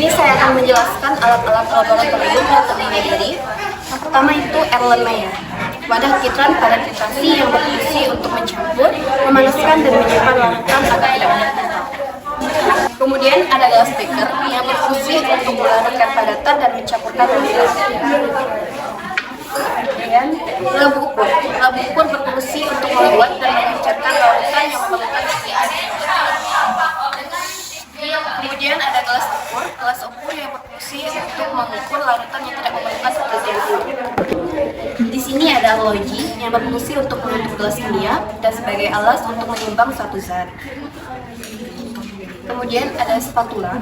sini saya akan menjelaskan alat-alat laboratorium yang terdiri dari yang pertama itu Erlenmeyer, wadah kitron pada titrasi yang berfungsi untuk mencampur, memanaskan dan menyimpan larutan agar tidak mudah kental. Kemudian ada gelas beker yang berfungsi untuk melarutkan padatan dan mencampurkan larutan. Kemudian labu ukur berfungsi untuk membuat dan mengencangkan larutan yang memerlukan kegiatan. Kemudian ada gelas ukur yang berfungsi untuk mengukur larutan yang tidak memerlukan kegiatan. Di sini ada logi yang berfungsi untuk menutup gelas kimia dan sebagai alas untuk menimbang suatu zat. Kemudian ada spatula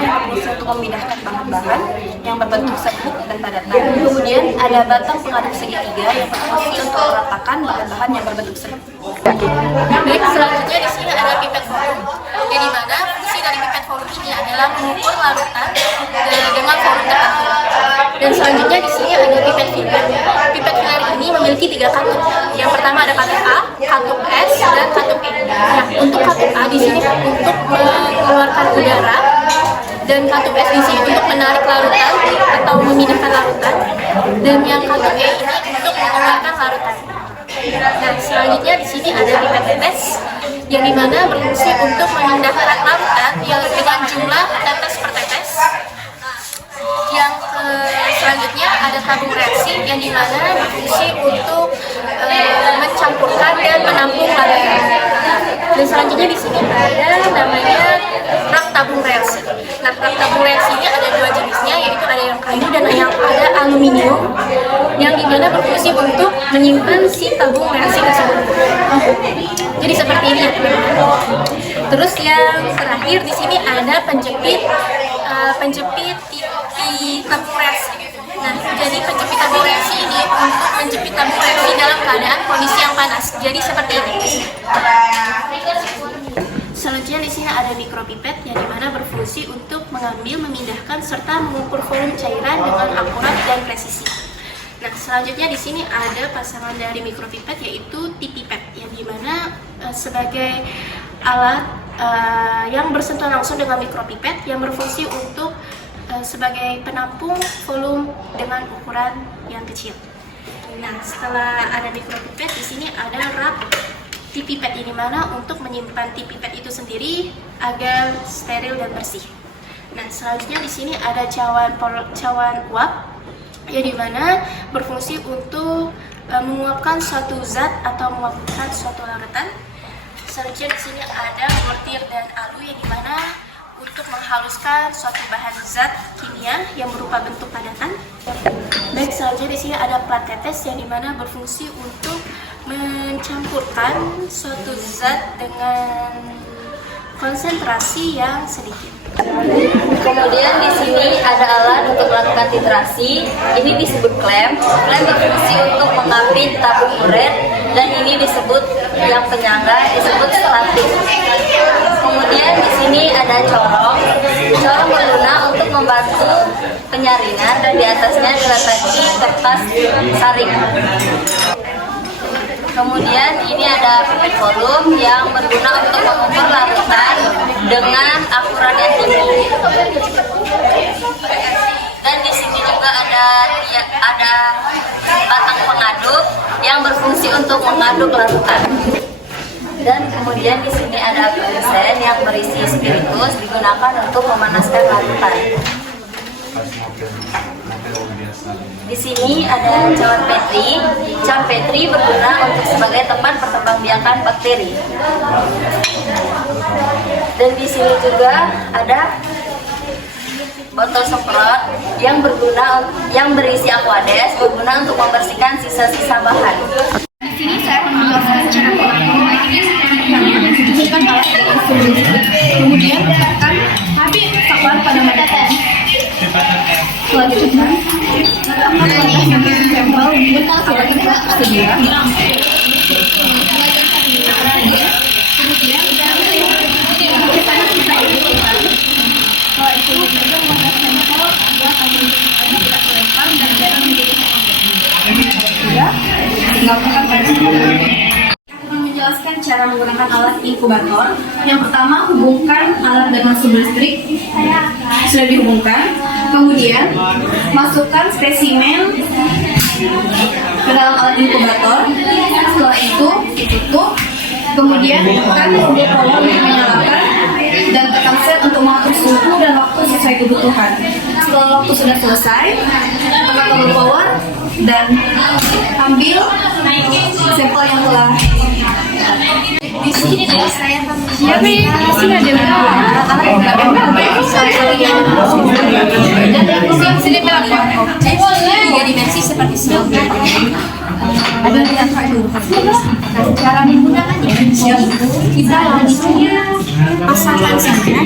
yang berfungsi untuk memindahkan bahan-bahan yang berbentuk serbuk dan padatan. Kemudian ada batang pengaduk segitiga yang berfungsi untuk meratakan bahan-bahan yang berbentuk serbuk. Baik, selanjutnya di sini ada pipet volume, yang dimana fungsi dari pipet volume ini adalah mengukur larutan dengan volume tertentu. Dan selanjutnya di sini ada pipet filler. Pipet filler ini memiliki 3 katup. Yang pertama ada katup A, katup S, dan katup E. Nah, untuk katup A di sini untuk mengeluarkan udara, dan katup S di sini untuk menarik larutan atau memindahkan larutan, dan yang katup E ini untuk mengeluarkan larutan. Nah, selanjutnya di sini ada pipet tetes, yang dimana berfungsi untuk memindahkan larutan yang dengan jumlah tetes per tetes. Yang selanjutnya ada tabung reaksi, yang dimana berfungsi untuk mencampurkan dan menampung larutan. Dan selanjutnya di sini ada namanya rak tabung reaksi. Nah, rak tabung reaksi ini ada 2 jenisnya, yaitu ada yang kayu dan yang ada aluminium, yang dimana berfungsi untuk menyimpan si tabung reaksi tersebut. Jadi seperti ini ya teman-teman. Terus yang terakhir di sini ada penjepit titik tabung reaksi. Nah, jadi penjepit tabung reaksi ini untuk menjepit tabung reaksi dalam keadaan kondisi yang panas. Jadi seperti ini. Selanjutnya di sini ada mikropipet, yang dimana berfungsi untuk mengambil, memindahkan, serta mengukur volume cairan dengan akurat dan presisi. Nah, selanjutnya di sini ada pasangan dari mikropipet, yaitu tipipet, yang dimana sebagai alat yang bersentuhan langsung dengan mikropipet yang berfungsi untuk sebagai penampung volume dengan ukuran yang kecil. Nah, setelah ada mikropipet, di sini ada rak tipipet, ini mana untuk menyimpan tipipet itu sendiri agar steril dan bersih. Nah, selanjutnya di sini ada cawan uap, yang dimana berfungsi untuk menguapkan suatu zat atau menguapkan suatu larutan. Selanjutnya di sini ada mortir dan alu, yang dimana untuk menghaluskan suatu bahan zat kimia yang berupa bentuk padatan. Baik, selanjutnya di sini ada plat tetes, yang dimana berfungsi untuk mencampurkan suatu zat dengan konsentrasi yang sedikit. Kemudian di sini ada alat untuk melakukan titrasi. Ini disebut klem. Klem berfungsi untuk mengapit tabung uret, dan ini disebut yang penyangga disebut statif. Kemudian di sini ada corong. Corong berguna untuk membantu penyaringan, dan di atasnya diletakkan kertas saring. Kemudian ini ada pipet volume yang berguna untuk mengukur larutan dengan akurat yang tinggi. Dan di sini juga ada batang pengaduk yang berfungsi untuk mengaduk larutan. Dan kemudian di sini ada api mesin yang berisi spiritus, digunakan untuk memanaskan larutan. Di sini ada cawan Petri. Cawan Petri berguna untuk sebagai tempat perkembangbiakan bakteri. Dan di sini juga ada botol semprot yang berisi aquades, berguna untuk membersihkan sisa-sisa bahan. Di sini saya akan menjelaskan cara pengaturan ini seperti yang ditunjukkan alat kemudian letakkan habis saklar pada medan. Selanjutnya, letakkan wadah yang berisi sampel betal sebagai tidak tersedia. Kemudian, setelah itu pegang wadah sampel agar air tidak terlempar dan jangan menjadi tinggal tekan pada menjelaskan cara menggunakan alat inkubator. Yang pertama, hubungkan alat dengan sumber listrik. Sudah dihubungkan. Kemudian masukkan spesimen ke dalam alat inkubator. Setelah itu ditutup. Kemudian tekan tombol power untuk menyalakan dan tekan set untuk mengatur suhu dan waktu sesuai kebutuhan. Setelah waktu sudah selesai, tekan tombol power dan ambil sampel yang telah di sini saya sudah tiga dimensi seperti sini. Ada yang cara menggunakannya kita langsung pasangkan saja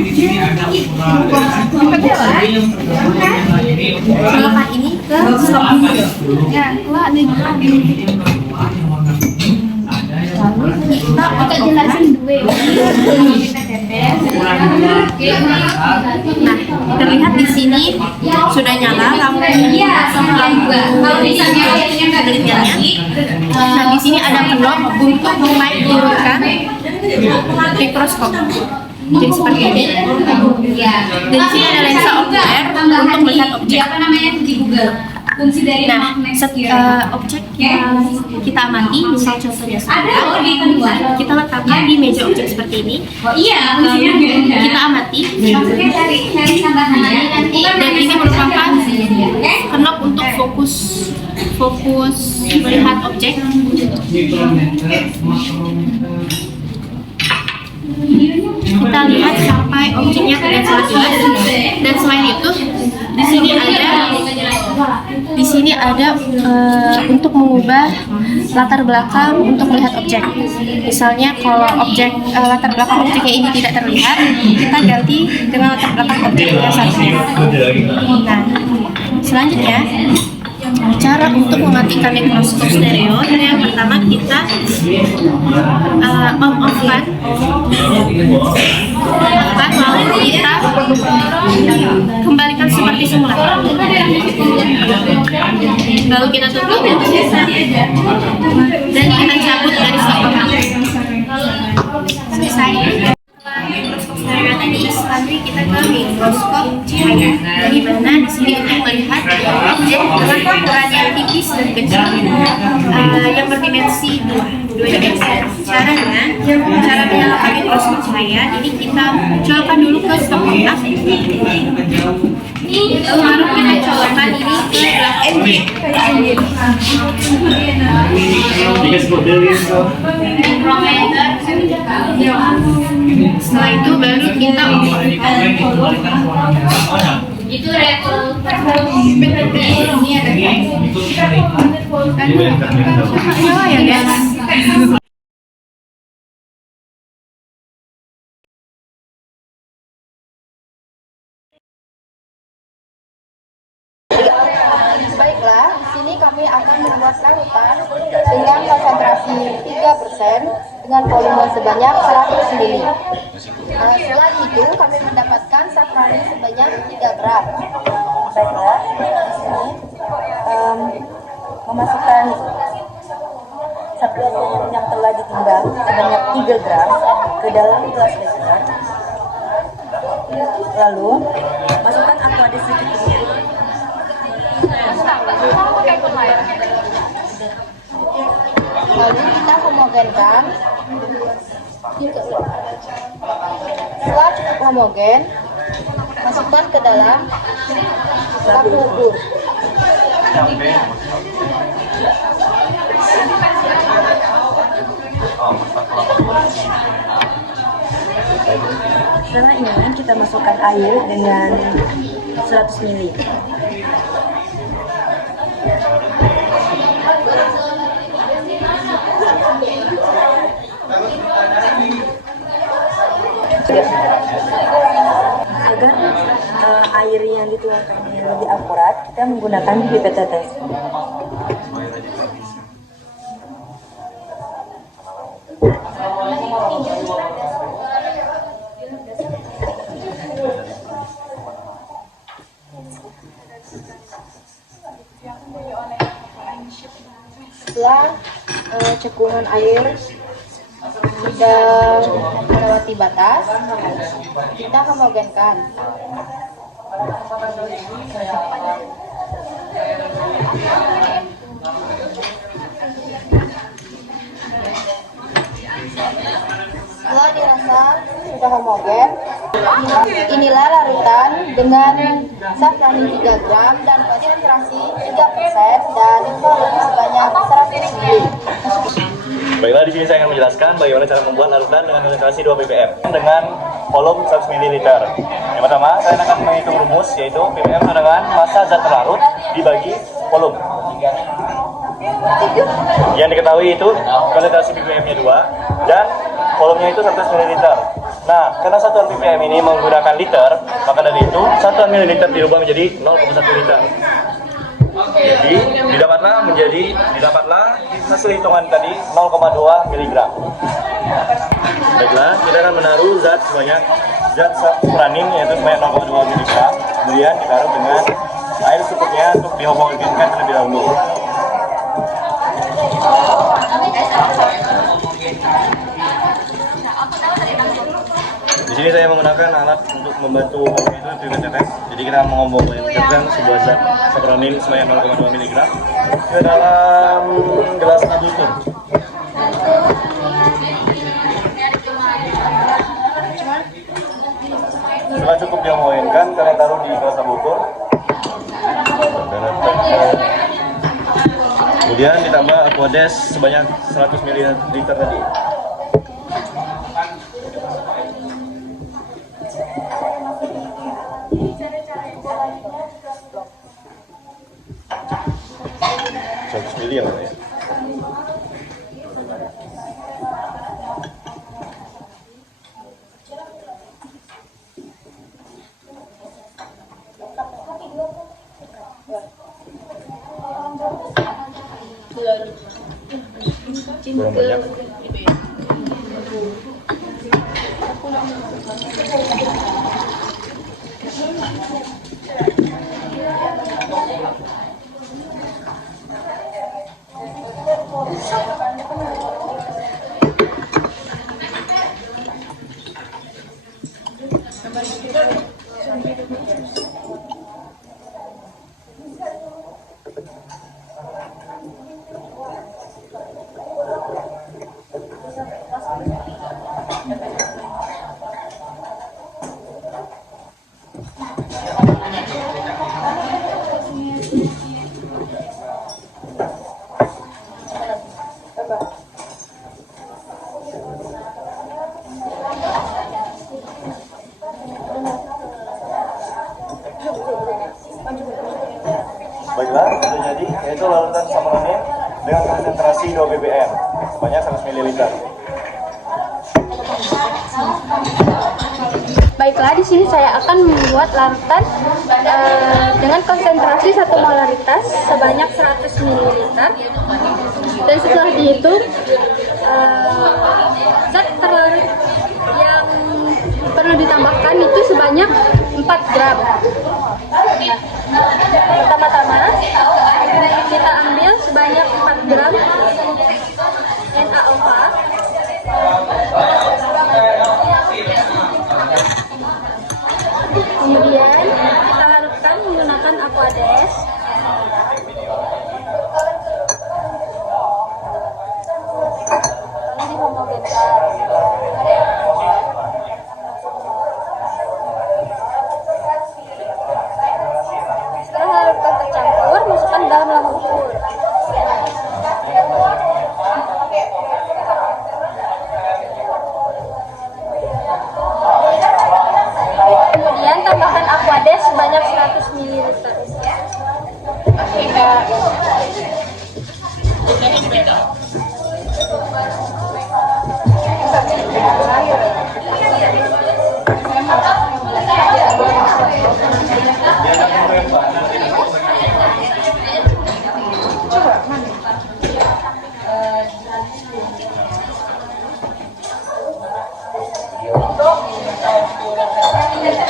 colokan ini ke stop ya keluar nih. Lalu kita jelasin dua. Nah, terlihat di sini sudah nyala lampu penelitiannya. Nah, di sini ada knop untuk menaik turunkan mikroskop. Jadi seperti ini. Dan di sini ada lensa okuler untuk melihat objek. Fungsi dari objek yang kita amati, misal contohnya kita letakkan di meja objek seperti ini. Kita amati, dan ini merupakan knop untuk fokus melihat objek. Kita lihat sampai objeknya terlihat sangat jelas. Dan selain itu, di sini ada untuk mengubah latar belakang untuk melihat objek. Misalnya kalau latar belakang objeknya ini tidak terlihat, kita ganti dengan latar belakang objek yang satunya. Nah, selanjutnya cara untuk mematikan mikroskop stereo. Yang pertama kita on-off-kan, lalu kita kembalikan seperti semula. Lalu kita tutup dan kita cabut dari stop. Selesai. Mikroskop stereo tadi, selanjutnya kita ke mikroskop cahaya. Di mana di sini untuk melihat objek dengan ukuran yang tipis dan kecil yang berdimensi dua dimensi. Cara menyalakan mikroskop cahaya ini kita colokkan dulu ke stop kontak. Lalu kita colokkan ini ke setelah itu baru kita itu ya guys. Baiklah, di sini kami akan membuat larutan dengan konsentrasi 3% dengan volume sebanyak 100 ml. Setelah itu kami mendapatkan safrani sebanyak 3 gram. Baiklah, di sini memasukkan safrani yang telah ditimbang sebanyak 3 gram ke dalam gelas beker. Lalu masukkan aqua sedikit. Lalu kita homogenkan. Setelah cukup homogen, masukkan ke dalam lampu ukur. Setelah ini kita masukkan air dengan 100 ml. Agar air yang dituangkan lebih akurat, kita menggunakan pipet tetes. Setelah cekungan air dan melewati batas, kita homogenkan. Setelah dirasa sudah homogen, inilah larutan dengan safranin 3 gram dan konsentrasi 3% dan volume sebanyak 100 ml. Baiklah, di sini saya akan menjelaskan bagaimana cara membuat larutan dengan konsentrasi 2 ppm dengan volume 100 ml. Yang pertama, saya akan menghitung rumus, yaitu ppm sama dengan massa zat terlarut dibagi volume. Yang diketahui itu konsentrasi ppm-nya 2 dan volumenya itu 100 ml. Nah, karena satuan ppm ini menggunakan liter, maka dari itu satuan mililiter dirubah menjadi 0,1 liter. Jadi didapatlah hasil hitungan tadi 0,2 mg. Baiklah, kita akan menaruh zat safranin yaitu sebanyak 0,2 mg. Kemudian ditaruh dengan air secukupnya untuk dihomogenkan terlebih dahulu. Di sini saya menggunakan alat untuk membantu itu pipet tetes. Jadi kita mengombongkan sebuah zat safranin sebanyak 0,2 mg ke dalam gelas abutur. Setelah cukup dihomogenkan, kalian taruh di gelas abutur. Kemudian ditambah aquades sebanyak 100 ml tadi. Ya, Pak, ya. Kurang banyak. Baiklah, sudah jadi, yaitu larutan safranin dengan konsentrasi 2 ppm sebanyak 100 ml. Baiklah, di sini saya akan membuat larutan dengan konsentrasi 1 molaritas sebanyak 100 ml. Dan setelah dihitung, zat terlarut yang perlu ditambahkan itu sebanyak 4 gram. Pertama-tama kita ambil sebanyak 4 gram NaOH. Kemudian kita larutkan menggunakan aquades. Lalu dihomogenkan. Setelah larutkan tercampur, masukkan dalam lampu ukur. Kemudian tambahkan aquades sebanyak 100 ml.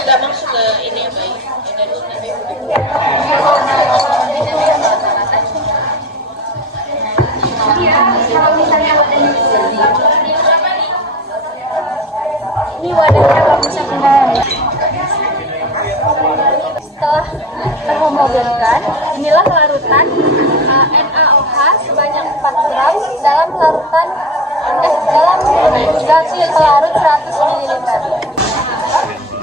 Nggak masuk ke ini ya, baik. Iya, kalau misalnya Setelah terhomogenkan, inilah larutan NaOH sebanyak 4 gram dalam larutan dalam zat pelarut 100 ml.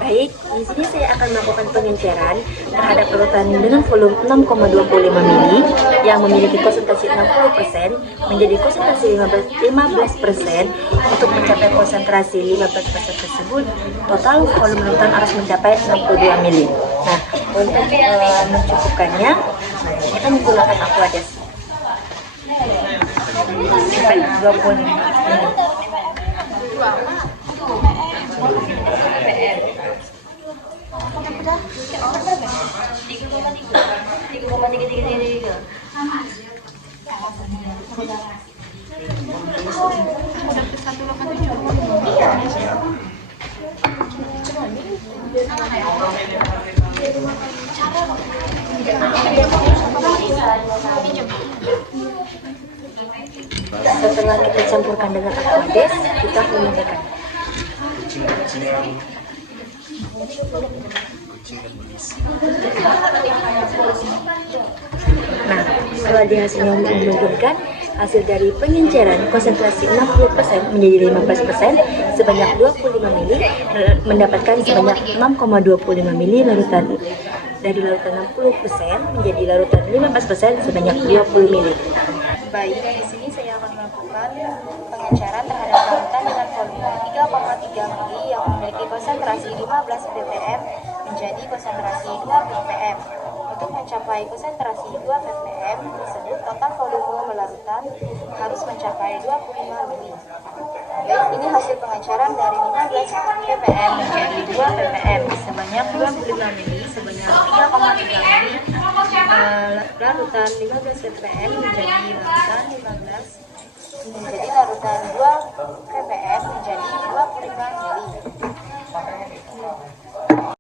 Baik, di sini saya akan melakukan pengenceran terhadap larutan dengan volume 6,25 mili yang memiliki konsentrasi 60% menjadi konsentrasi 15% untuk mencapai konsentrasi 15% tersebut. Total volume larutan harus mencapai 62 mili. Nah, untuk mencukupkannya, kita menggunakan aquadas sampai 20 mili. Setelah kita campurkan dengan aquades, kita menambahkan. Nah, setelah hasilnya menunjukkan hasil dari pengenceran konsentrasi 60% menjadi 15% sebanyak 25 mili mendapatkan sebanyak 6,25 mili larutan dari larutan 60% menjadi larutan 15% sebanyak 20 mili. Baik, di sini saya akan melakukan pengenceran terhadap larutan dengan volume 3,3 mili yang memiliki konsentrasi 15 ppm menjadi konsentrasi 2 ppm. Untuk mencapai konsentrasi 2 ppm tersebut, total volume larutan harus mencapai 25 mili. Baik, ini hasil pengenceran dari 15 ppm menjadi 2 ppm sebanyak 25 mili sebanyak 3,3 mili larutan 15 ppm menjadi larutan